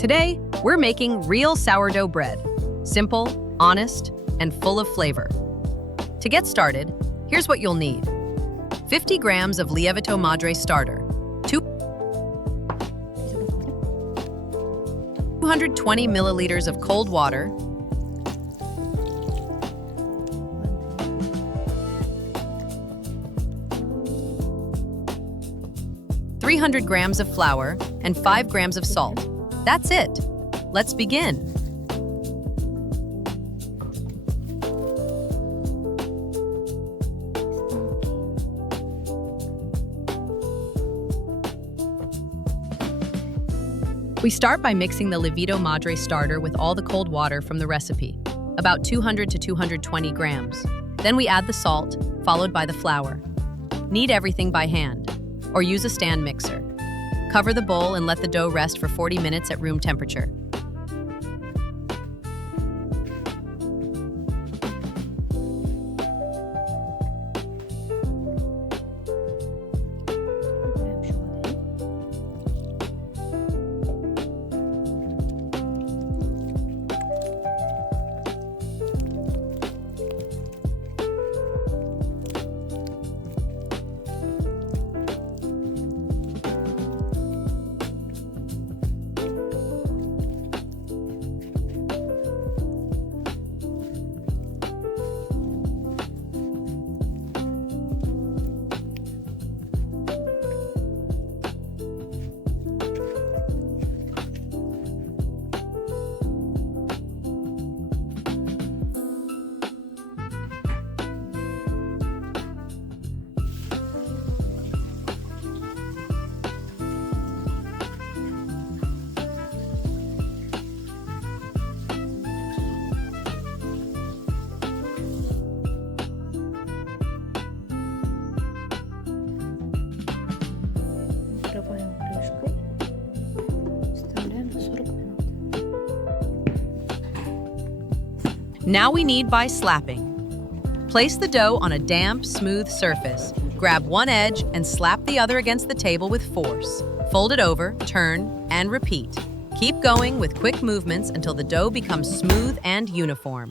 Today, we're making real sourdough bread. Simple, honest, and full of flavor. To get started, here's what you'll need. 50 grams of Lievito Madre starter, 220 milliliters of cold water, 300 grams of flour, and 5 grams of salt. That's it. Let's begin. We start by mixing the Lievito Madre starter with all the cold water from the recipe, about 200 to 220 grams. Then we add the salt, followed by the flour. Knead everything by hand, or use a stand mixer. Cover the bowl and let the dough rest for 40 minutes at room temperature. Накриваємо кришкою, вставляємо на 40 минут. Now we knead by slapping. Place the dough on a damp, smooth surface. Grab one edge and slap the other against the table with force. Fold it over, turn, and repeat. Keep going with quick movements until the dough becomes smooth and uniform.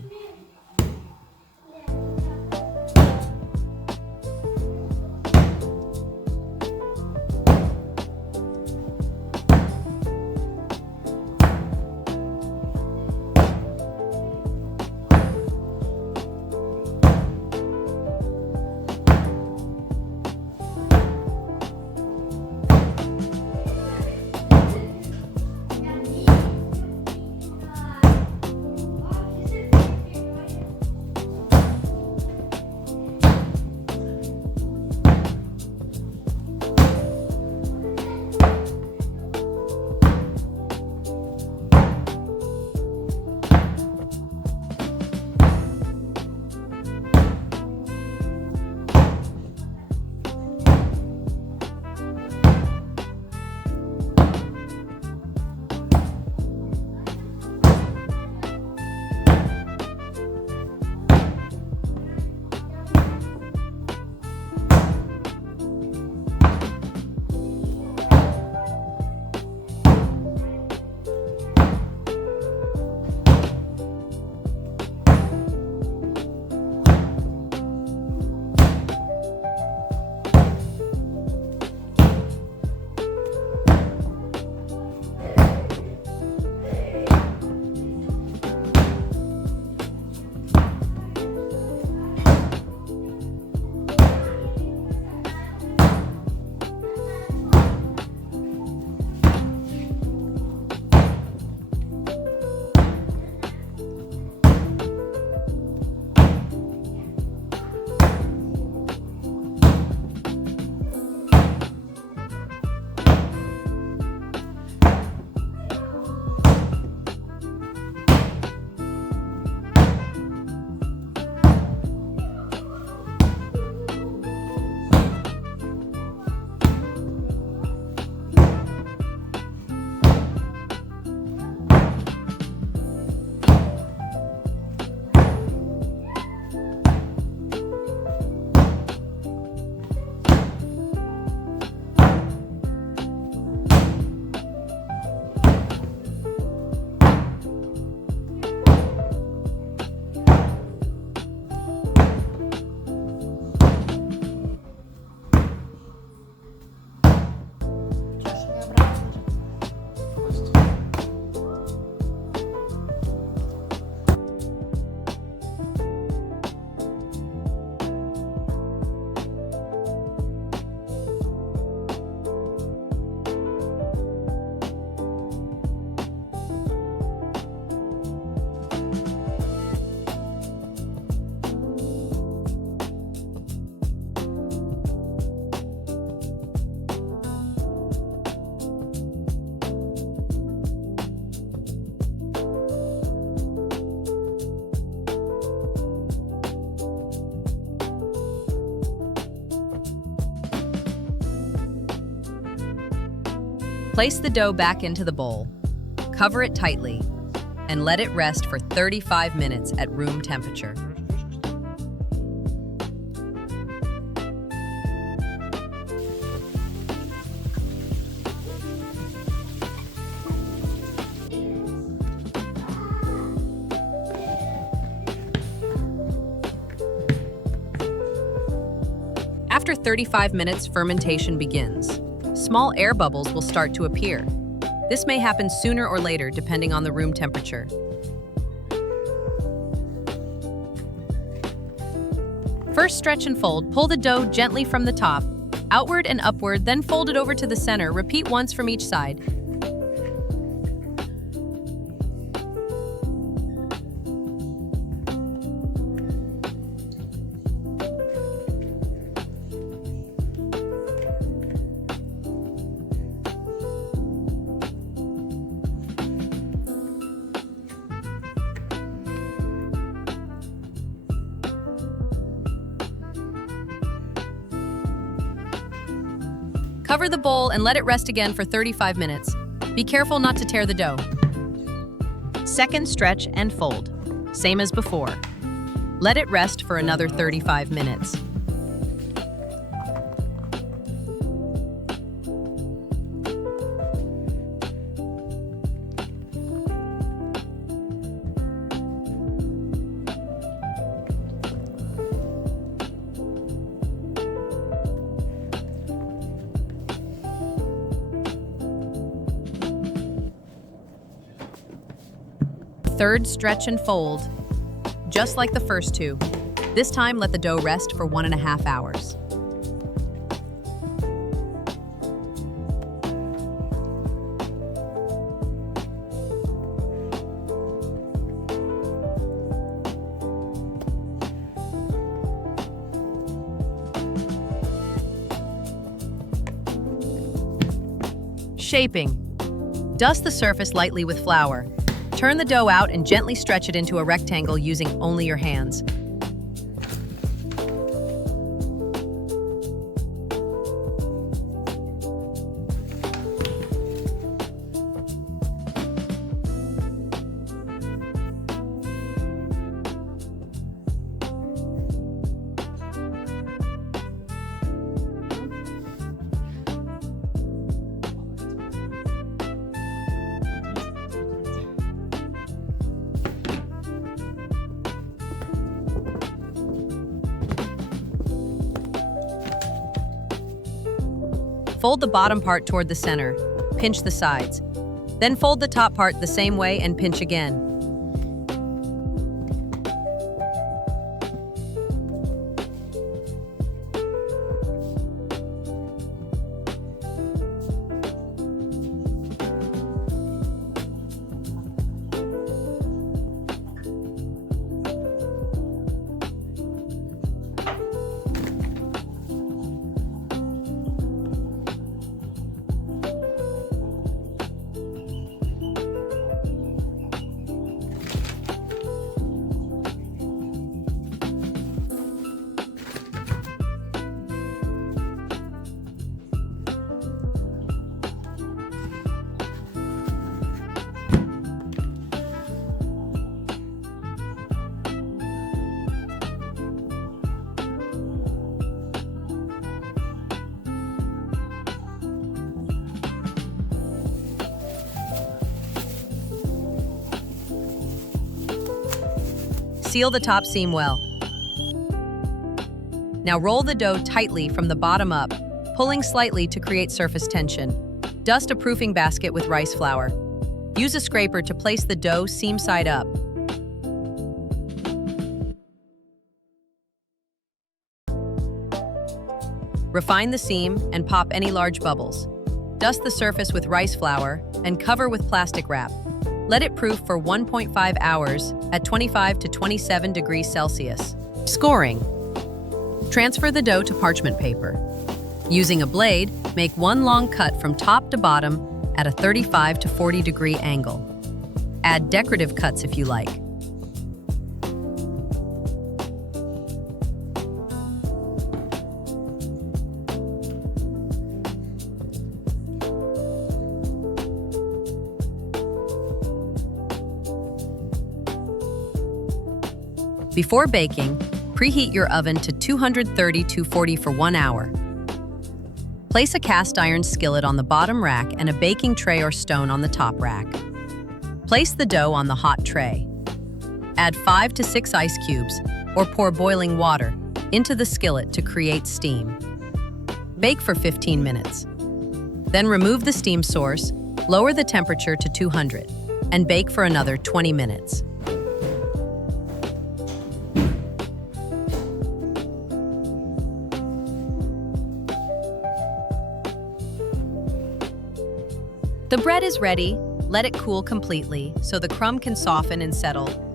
Place the dough back into the bowl, cover it tightly, and let it rest for 35 minutes at room temperature. After 35 minutes, fermentation begins. Small air bubbles will start to appear. This may happen sooner or later depending on the room temperature. First, stretch and fold. Pull the dough gently from the top, outward and upward, then fold it over to the center. Repeat once from each side. Cover the bowl and let it rest again for 35 minutes. Be careful not to tear the dough. Second, stretch and fold. Same as before. Let it rest for another 35 minutes. Third, stretch and fold, just like the first two. This time, let the dough rest for 1.5 hours. Shaping. Dust the surface lightly with flour. Turn the dough out and gently stretch it into a rectangle using only your hands. Fold the bottom part toward the center. Pinch the sides. Then fold the top part the same way and pinch again. Seal the top seam well. Now roll the dough tightly from the bottom up, pulling slightly to create surface tension. Dust a proofing basket with rice flour. Use a scraper to place the dough seam side up. Refine the seam and pop any large bubbles. Dust the surface with rice flour and cover with plastic wrap. Let it proof for 1.5 hours at 25 to 27 degrees Celsius. Scoring. Transfer the dough to parchment paper. Using a blade, make one long cut from top to bottom at a 35 to 40 degree angle. Add decorative cuts if you like. Before baking, preheat your oven to 230-240 for 1 hour. Place a cast iron skillet on the bottom rack and a baking tray or stone on the top rack. Place the dough on the hot tray. Add 5 to 6 ice cubes, or pour boiling water, into the skillet to create steam. Bake for 15 minutes. Then remove the steam source, lower the temperature to 200, and bake for another 20 minutes. The bread is ready. Let it cool completely so the crumb can soften and settle.